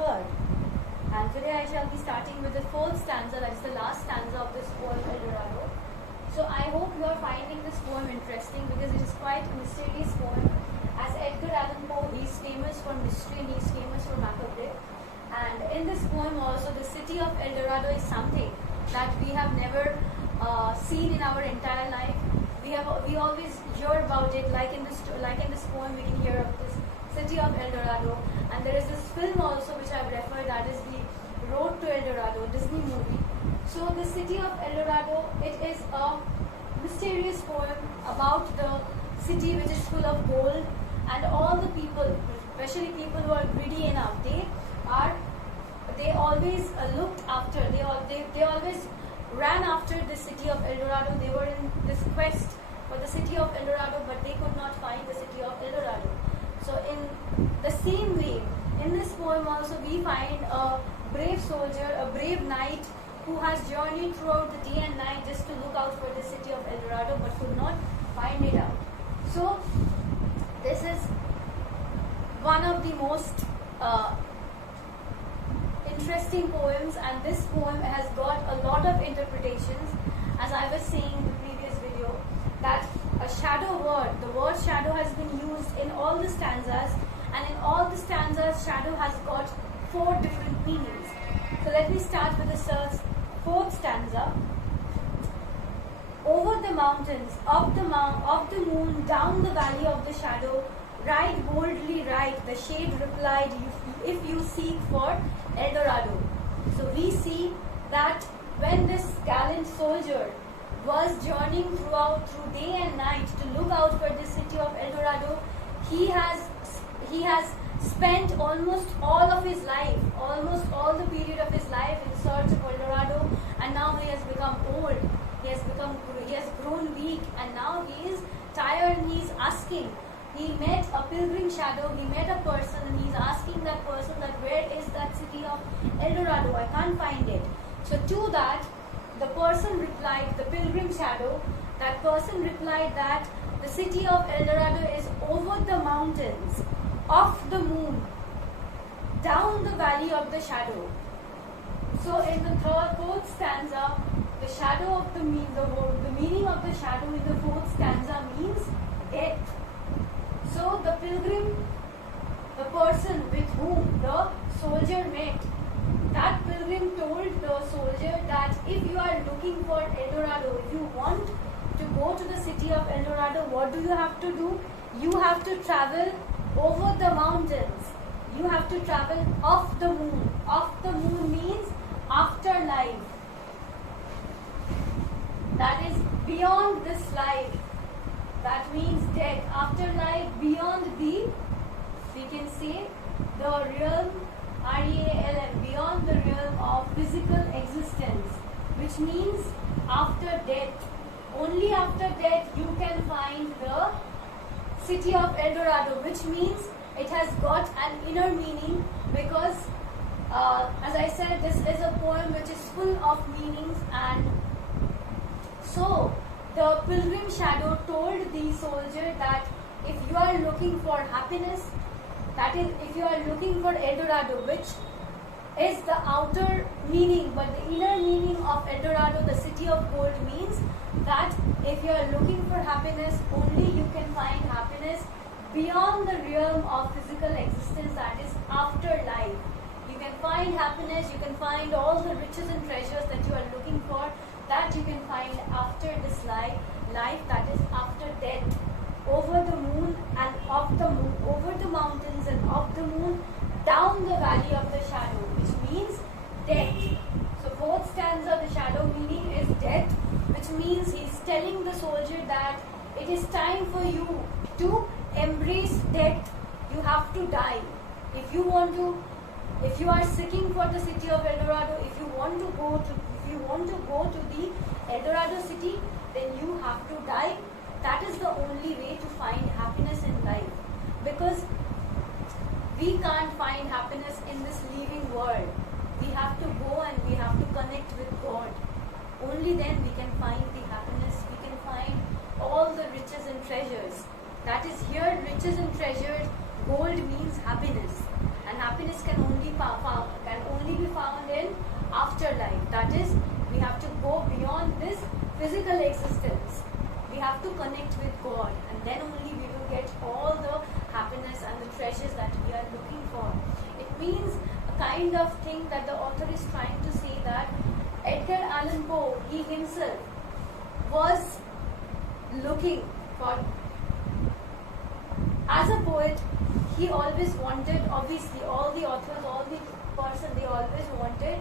third. And today I shall be starting with the fourth stanza, that is the last stanza of this poem Eldorado. So I hope you are finding this poem interesting because it is quite a mysterious poem. As Edgar Allan Poe, he is famous for mystery and he is famous for macabre. And in this poem also, the city of Eldorado is something that we have never seen in our entire life. We always hear about it, like in this poem we can hear of this city of Eldorado, and there is this film also which I have referred, that is the Road to Eldorado, Disney movie. So the city of Eldorado, it is a mysterious poem about the city which is full of gold, and all the people, especially people who are greedy enough, they always looked after, they always ran after the city of Eldorado. They were in this quest for the city of Eldorado, but they could not find the city of Eldorado. So in the same way, in this poem also we find a brave soldier, a brave knight who has journeyed throughout the day and night just to look out for the city of Eldorado but could not find it out. So this is one of the most interesting poems, and this poem has got a lot of interpretations. As I was saying in the previous video, that a shadow word, the word shadow has been used in all the stanzas, and in all the stanzas shadow has got 4 different meanings. So let me start with the fourth stanza. Over the mountains, up the moon, down the valley of the shadow, ride boldly, ride, the shade replied, if you seek for Eldorado. So we see that when this gallant soldier was journeying through day and night to look out for the city of Eldorado, he has spent almost all of his life, almost all the period of his life in search of Eldorado, and now he has become old, he has grown weak, and now he is tired and he is asking. He met a pilgrim shadow, he met a person, and he's asking that person that where is that city of Eldorado? I can't find it. So to that, the person replied, the pilgrim shadow, that person replied that the city of Eldorado is over the mountains, off the moon, down the valley of the shadow. So in the fourth stanza, the shadow of the meaning of the shadow in the fourth stanza means death. So the pilgrim, the person with whom the soldier met, that pilgrim told the soldier that if you are looking for Eldorado, if you want to go to the city of Eldorado, what do you have to do? You have to travel over the mountains. You have to travel off the moon. Off the moon means afterlife. That is beyond this life. That means death, afterlife, beyond the, we can say, the realm, R-E-A-L-M, beyond the realm of physical existence, which means after death. Only after death you can find the city of Eldorado, which means it has got an inner meaning because, as I said, this is a poem which is full of meanings, and so the pilgrim shadow told the soldier that if you are looking for happiness, that is, if you are looking for Eldorado, which is the outer meaning, but the inner meaning of Eldorado, the city of gold, means that if you are looking for happiness, only you can find happiness beyond the realm of physical existence, that is afterlife. You can find happiness, you can find all the riches and treasures that you are looking for, that you can find after this life, that is after death. Over the moon and off the moon, over the mountains and off the moon, down the valley of the shadow, which means death. So fourth stanza, the shadow meaning is death, which means he is telling the soldier that it is time for you to embrace death. You have to die. If you are seeking for the city of Eldorado, if you want to go to the Eldorado city, then you have to die. That is the only way to find happiness in life, because we can't find happiness in this living world. We have to go and we have to connect with God. Only then we can find the happiness, we can find all the riches and treasures. That is, here riches and treasures, gold means happiness, and happiness can only can only be found in afterlife. That is, we have to go beyond this physical existence. We have to connect with God, and then only we will get all the happiness and the treasures that we are looking for. It means a kind of thing that the author is trying to say, that Edgar Allan Poe, he himself was looking for, as a poet, he always wanted, obviously all the authors, all the person, they always wanted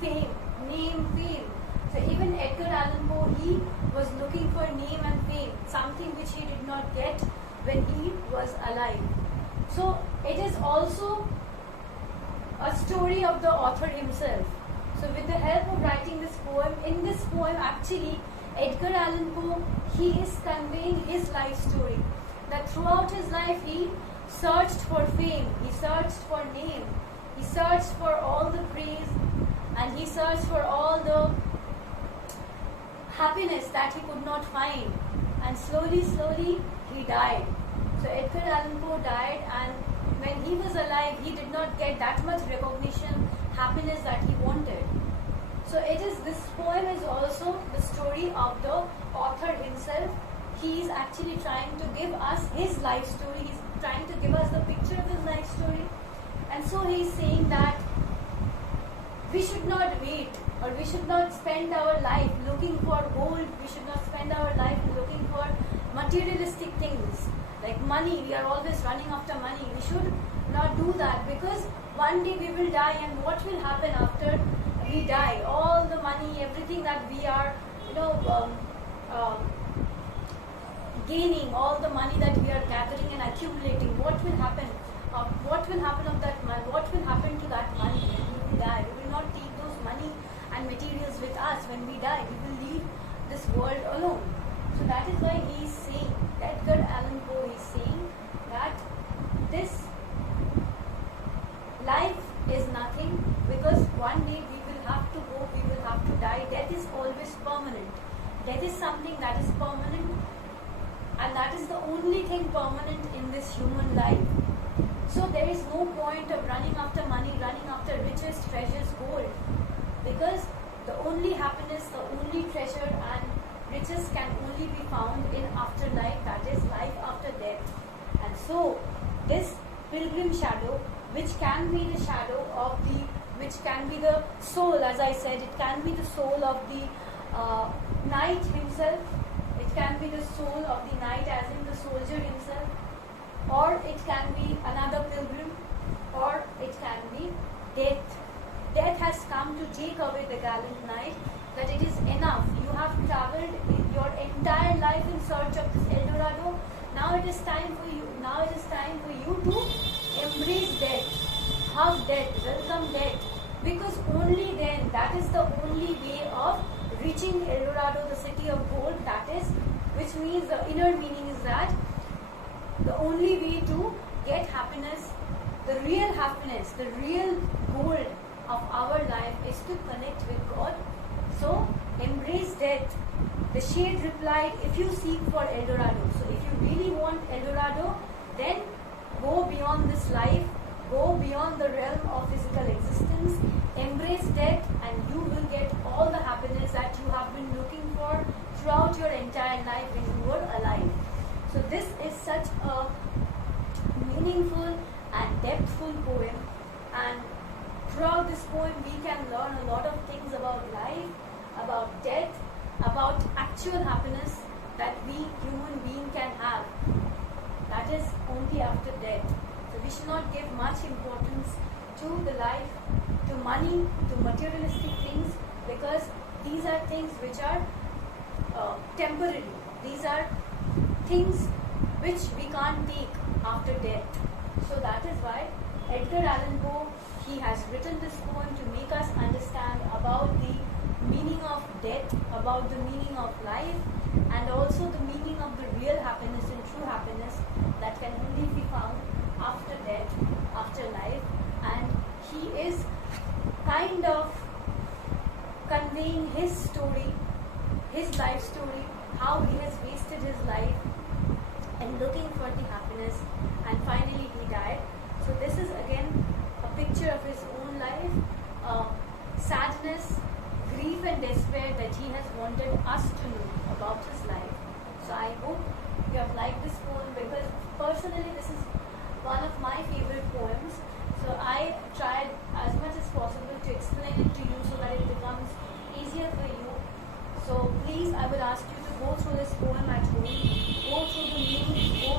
fame, name, fame. So even Edgar Allan Poe, he was looking for name and fame, something which he did not get when he was alive. So it is also a story of the author himself. So with the help of writing this poem, in this poem actually Edgar Allan Poe, he is conveying his life story. That throughout his life he searched for fame, he searched for name, he searched for all the praise, and he searched for all the happiness that he could not find. And slowly he died. So Edgar Allan Poe died, and when he was alive, he did not get that much recognition, happiness that he wanted. So this poem is also the story of the author himself. He is actually trying to give us his life story. He's trying to give us the picture of his life story. And so he is saying that we should not wait, or we should not spend our life looking for gold. We should not spend our life looking for materialistic things like money. We are always running after money. We should not do that, because one day we will die, and what will happen after we die? All the money, everything that we are gaining, all the money that we are gathering and accumulating, what will happen? What will happen of that money? What will happen to that money when we die? We will not take those money and materials with us when we die. We will leave this world alone. So that is why he is saying, Edgar Allan Poe is saying that this life is nothing, because one day we will have to go, we will have to die. Death is always permanent. Death is something that is permanent, and that is the only thing permanent in this human life. So there is no point of running after money, running after riches, treasures, gold, because the only happiness, the only treasure and riches can only be found in afterlife, that is life after death. And so this pilgrim shadow, which can be the shadow of which can be the soul, as I said, it can be the soul of the knight himself, it can be the soul of the knight as in the soldier himself, or it can be another pilgrim, or it can be death. Death has come to take away the gallant knight, that it is enough. You have traveled your entire life in search of this Eldorado. Now it is time for you. Now it is time for you to embrace death, hug death, welcome death, because only then, that is the only way of reaching Eldorado, the city of gold. That is, which means the inner meaning is that the only way to get happiness, the real happiness, the real gold of our life is to connect with God. So embrace death. The shade replied, if you seek for Eldorado. So if you really want Eldorado, then go beyond this life, go beyond the realm of physical existence, embrace death, and you will get all the happiness that you have been looking for throughout your entire life when you were alive. So this is such a meaningful and depthful poem, and throughout this poem we can learn a lot of things about life, about death, about actual happiness that we human being can have. That is only after death. So we should not give much importance to the life, to money, to materialistic things, because these are things which are temporary. These are things which we can't take after death. So that is why Edgar Allan Poe, he has written this poem to make us understand about the meaning of death, about the meaning of life, and also the meaning of the real happiness and true happiness that can only be found after death, after life. And he is kind of conveying his story, his life story, how he has wasted his life and looking for the happiness, and finally he died. So this is again a picture wanted us to know about his life. So I hope you have liked this poem, because personally this is one of my favorite poems. So I tried as much as possible to explain it to you so that it becomes easier for you. So please, I would ask you to go through this poem at home, go through the meanings, go